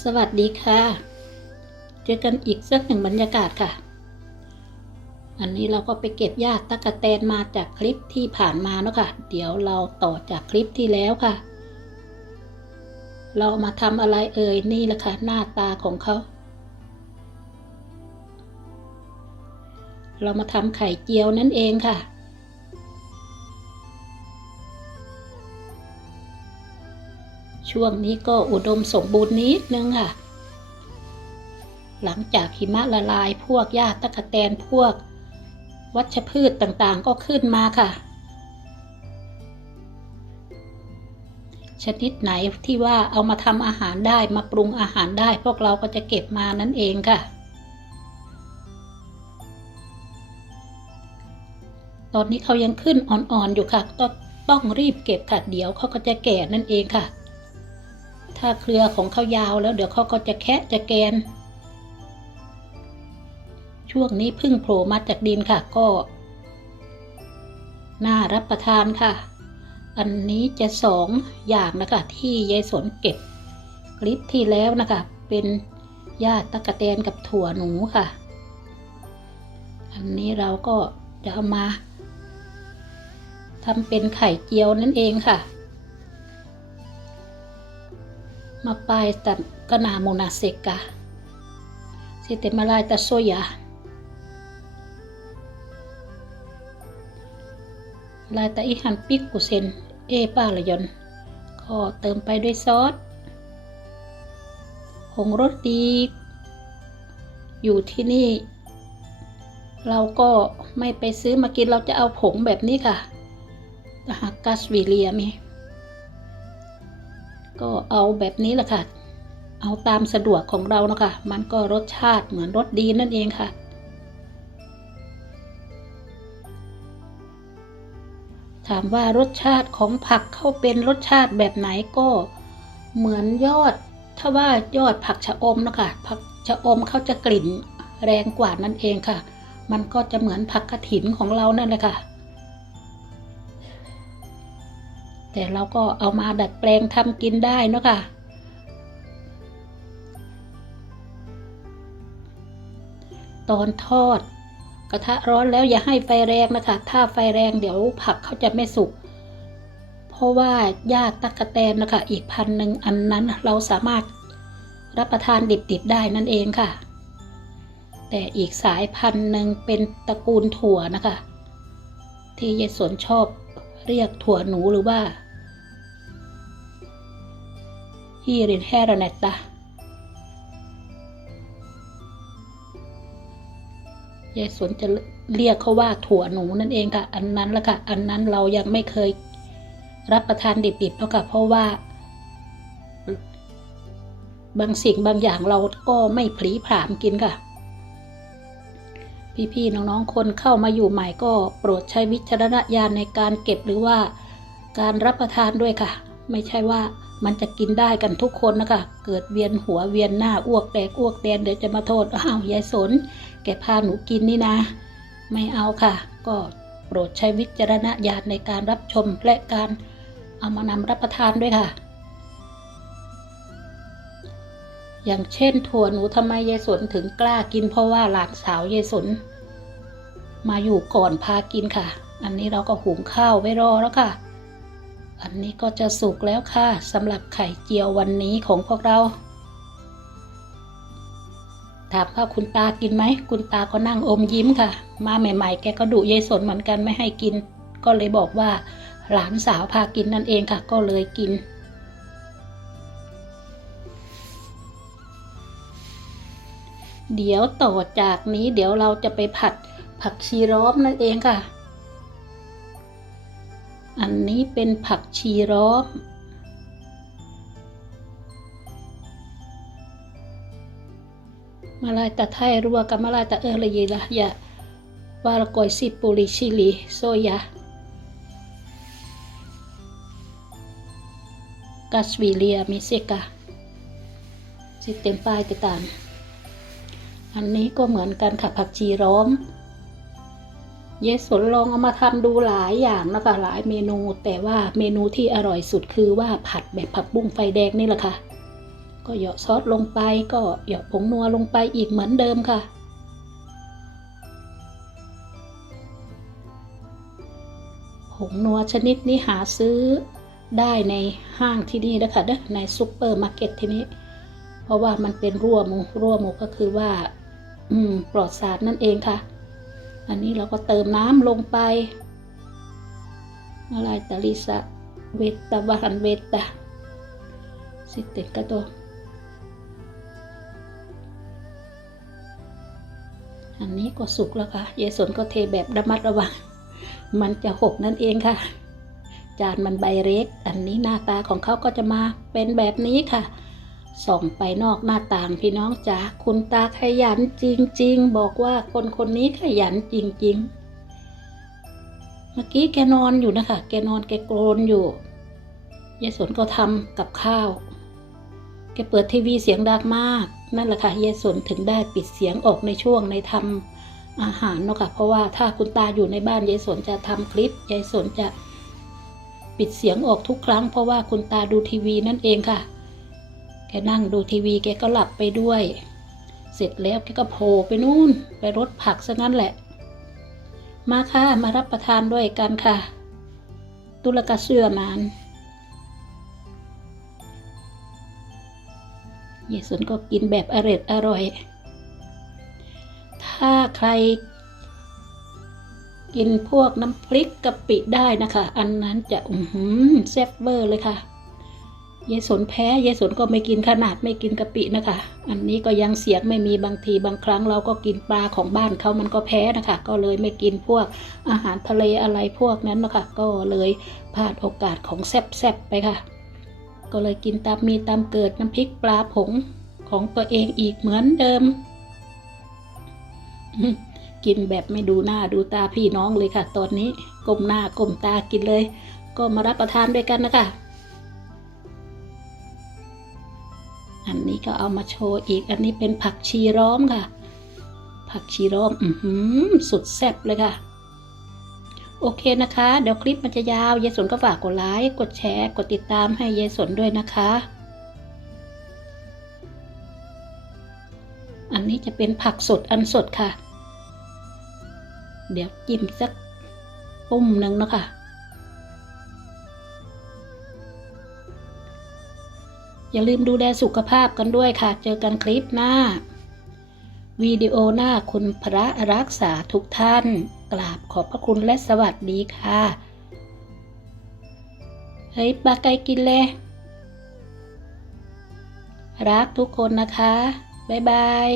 สวัสดีค่ะ เจอกันอีกสักหนึ่งบรรยากาศค่ะ อันนี้เราก็ไปเก็บหญ้าตะกะแตนมาจากคลิปที่ผ่านมาเนาะค่ะ เดี๋ยวเราต่อจากคลิปที่แล้วค่ะ เรามาทำอะไรเอ่ยนี่แหละค่ะหน้าตาของเขา เรามาทำไข่เจียวนั่นเองค่ะ ช่วงนี้ก็อุดมสมบูรณ์นิดนึงค่ะ หลังจากหิมะละลายพวกหญ้าตะกะแตนพวก วัชพืชต่างๆก็ขึ้นมาค่ะ ชนิดไหนที่ว่าเอามาทำอาหารได้มาปรุงอาหารได้ พวกเราก็จะเก็บมานั่นเองค่ะตอนนี้เขายังขึ้นอ่อนๆอยู่ค่ะ ต้องต้องรีบเก็บค่ะ เดี๋ยวเขาก็จะแก่นั่นเองค่ะ ถ้าเครือของเขายาวแล้วเดี๋ยวเขาก็จะแคะจะแกน ช่วงนี้พึ่งโผล่มาจากดินค่ะก็ น่ารับประทานค่ะ อันนี้จะสองอย่างนะคะ ที่ยายสนเก็บ คลิปที่แล้วนะคะ เป็นหญ้าตะกะแตนกับถั่วหนูค่ะ อันนี้เราก็จะเอามาทำเป็นไข่เจียวนั่นเองค่ะ มาปลายตัดกนาโมนาเซกาสิเตมาลายตะโซยาลายตะอีหันปิกกุเซนเอป้าละยนก็เติมไปด้วยซอสหงรสดี อยู่ที่นี่ เราก็ไม่ไปซื้อมากินเราจะเอาผงแบบนี้ค่ะหากกาสวีเลียมี ก็เอาแบบนี้แหละค่ะ เอาตามสะดวกของเรานะคะ มันก็รสชาติเหมือนรสดีนั่นเองค่ะ ถามว่ารสชาติของผักเข้าเป็นรสชาติแบบไหนก็เหมือนยอด ถ้าว่ายอดผักชะอมนะคะผักชะอมเขาจะกลิ่นแรงกว่านั่นเองค่ะ มันก็จะเหมือนผักกระถินของเรานั่นแหละค่ะ แต่เราก็เอามาดัดแปลงทำกินได้เนาะค่ะ ตอนทอด กระทะร้อนแล้วอย่าให้ไฟแรงนะคะ ถ้าไฟแรงเดี๋ยวผักเขาจะไม่สุก เพราะว่าหญ้าตักกะแตนนะคะ อีกพันหนึ่งอันนั้นเราสามารถรับประทานดิบๆได้นั่นเองค่ะ แต่อีกสายพันธุ์หนึ่งเป็นตระกูลถั่วนะคะ ที่ยายสนชอบเรียกถั่วหนูหรือว่า ฮีรินแฮรเนตตายายสนจะเรียกเขาว่าถั่วหนูนั่นเองค่ะ อันนั้นละค่ะ อันนั้นเรายังไม่เคยรับประทานดิบๆแล้วค่ะ เพราะว่า บางสิ่งบางอย่างเราก็ไม่ผลีผามกินค่ะ พี่ๆน้องๆคนเข้ามาอยู่ใหม่ก็โปรดใช้วิจารณญาณในการเก็บหรือว่าการรับประทานด้วยค่ะ ไม่ใช่ว่า มันจะกินได้กันทุกคนนะคะ เกิดเวียนหัวเวียนหน้าอ้วกแตกอ้วกแดนเดี๋ยวจะมาโทษอ้าวยายสน แกพาหนูกินนี่นะ ไม่เอาค่ะ ก็โปรดใช้วิจารณญาณในการรับชมและการเอามานำรับประทานด้วยค่ะ อย่างเช่นถั่วหนูทำไมยายสนถึงกล้ากินเพราะว่าหลานสาวยายสนมาอยู่ก่อนพากินค่ะ อันนี้เราก็หุงข้าวไว้รอแล้วค่ะ อันนี้ก็จะสุกแล้วค่ะสำหรับไข่เจียววันนี้ของพวกเรา ถามว่าคุณตากินไหม คุณตาก็นั่งอมยิ้มค่ะ มาใหม่ ๆ แกก็ดุยายสนเหมือนกันไม่ให้กิน ก็เลยบอกว่า หลานสาวพากินนั่นเองค่ะ ก็เลยกินเดี๋ยวต่อจากนี้เดี๋ยวเราจะไปผัดผักชีร้อมนั่นเองค่ะ อันนี้เป็นผักชีร้อม มาลายตะไทยรัวกับมาลายตะเออเลยยีละยะวาลกอยซิปูริชิลีโซยากัสวิเลียมิเซกาสิเต็มป้ายติดตานอันนี้ก็เหมือนกันค่ะผักชีร้อม เยสนลองเอามาทำดูหลายอย่างนะคะหลายเมนู แต่ว่าเมนูที่อร่อยสุดคือว่าผัดแบบผักบุ้งไฟแดงนี่แหละค่ะ ก็เหยาะซอสลงไปก็เหยาะผงนัวลงไปอีกเหมือนเดิมค่ะ ผงนัวชนิดนี้หาซื้อได้ในห้างที่นี่นะคะเด้อในซุปเปอร์มาร์เก็ตที่นี้ เพราะว่ามันเป็นรั่วมูรั่วมูก็คือว่า อืมปลอดสารนั่นเองค่ะ อันนี้เราก็เติมน้ำลงไปอะไรตาลิสะเวตตาบันเวตตาสิเตกะโตอันนี้ก็สุกแล้วค่ะเยายสนก็เทแบบระมัดระวัง มันจะหกนั่นเองค่ะ จานมันใบเล็ก อันนี้หน้าตาของเขาก็จะมาเป็นแบบนี้ค่ะ ส่องไปนอกหน้าต่างพี่น้องจ๋าคุณตาขยันจริง ๆ บอกว่าคนคนนี้ขยันจริง ๆ เมื่อกี้แกนอนอยู่นะคะ แกนอนแกโกรนอยู่ยายสนก็ทำกับข้าว แกเปิดทีวีเสียงดังมาก นั่นแหละค่ะยายสนถึงได้ปิดเสียงออกในช่วงในทำอาหารเนาะค่ะเพราะว่าถ้าคุณตาอยู่ในบ้านยายสนจะทำคลิปยายสนจะปิดเสียงออกทุกครั้ง เพราะว่าคุณตาดูทีวีนั่นเองค่ะ นั่งดูทีวีแกก็หลับไปด้วย เสร็จแล้วแกก็โผล่ไปนู่นไปรดผักซะงั้นแหละ มาค่ะมารับประทานด้วยกันค่ะ ตุลกะเสื้อมานเยสุนก็กินแบบอร่อยอร่อย ถ้าใคร กินพวกน้ำพริกกะปิได้นะคะ อันนั้นจะอือหือแซ่บเบอร์เลยค่ะ เยายสนแพ้เยายสนก็ไม่กินขนาดไม่กินกะปินะคะ อันนี้ก็ยังเสียงไม่มีบางทีบางครั้งเราก็กินปลาของบ้านเขามันก็แพ้นะคะ ก็เลยไม่กินพวกอาหารทะเลอะไรพวกนั้นนะคะ ก็เลยพลาดโอกาสของแซ่บๆไปค่ะ ก็เลยกินตามมีตามเกิดน้ำพริกปลาผงของตัวเองอีกเหมือนเดิมอืมกินแบบไม่ดูหน้าดูตาพี่น้องเลยค่ะ ตอนนี้ก้มหน้าก้มตากินเลย ก็มารับประทานด้วยกันนะคะ ก็เอามาโชว์อีก อันนี้เป็นผักชีร้อมค่ะ ผักชีร้อม อือหือสุดแซ่บเลยค่ะ โอเคนะคะ เดี๋ยวคลิปมันจะยาว ยายสนก็ฝากกดไลค์ กดแชร์ กดติดตามให้ยายสนด้วยนะคะ อันนี้จะเป็นผักสดอันสดค่ะ เดี๋ยวจิ้มสักปุ้มหนึ่งนะคะ อย่าลืมดูแลสุขภาพกันด้วยค่ะ เจอกันคลิปหน้า วิดีโอหน้าคุณพระรักษาทุกท่าน กราบขอบพระคุณและสวัสดีค่ะ เฮ้ยปลาไก่กินเลยรักทุกคนนะคะ บ๊ายบาย